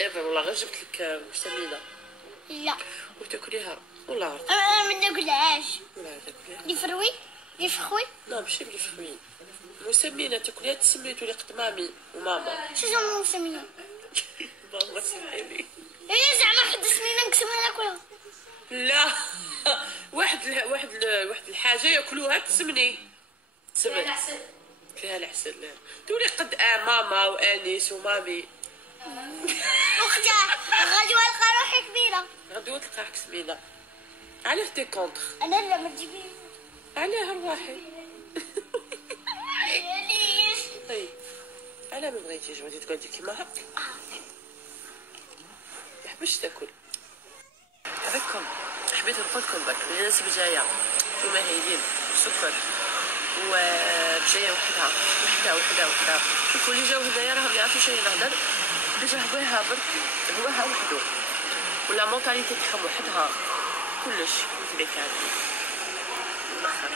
ايفا والله غير جبت لك سمينه لا وتاكليها والله عرفت. انا ما ناكلهاش. ولا تاكليها لي فروي لي فخوي. لا ماشي بلي فروين مسمينه تاكليها تسمي تولي قد مامي وماما. شو زعما مسمينه؟ ماما سميني. ايه زعما حد سمينه نقسمها ناكلها. لا واحد الحاجه ياكلوها تسمني تسمن فيها العسل. تولي قد ماما وانيس ومامي. اختها غدوه نلقى روحي كبيره. غدوه تلقاك سمينه. علاه تي كونتر؟ انا لا ما تجيبيش. علاه رواحي. ليش؟ طيب علاه ما بغيتيش غادي تقعدي كيما هكا؟ ما حبش تاكل. عافاكم حبيت نقول لكم برك الناس بجايه نتوما هايلين سكر وبجايه وحدها وحده. شوفوا اللي جاو هنايا راهم يعرفوا شنو نهضر. ديجا هواها برك هواها وحدو ولا مونطاليتي تاعهم وحدها كلش مثل كان الاخر.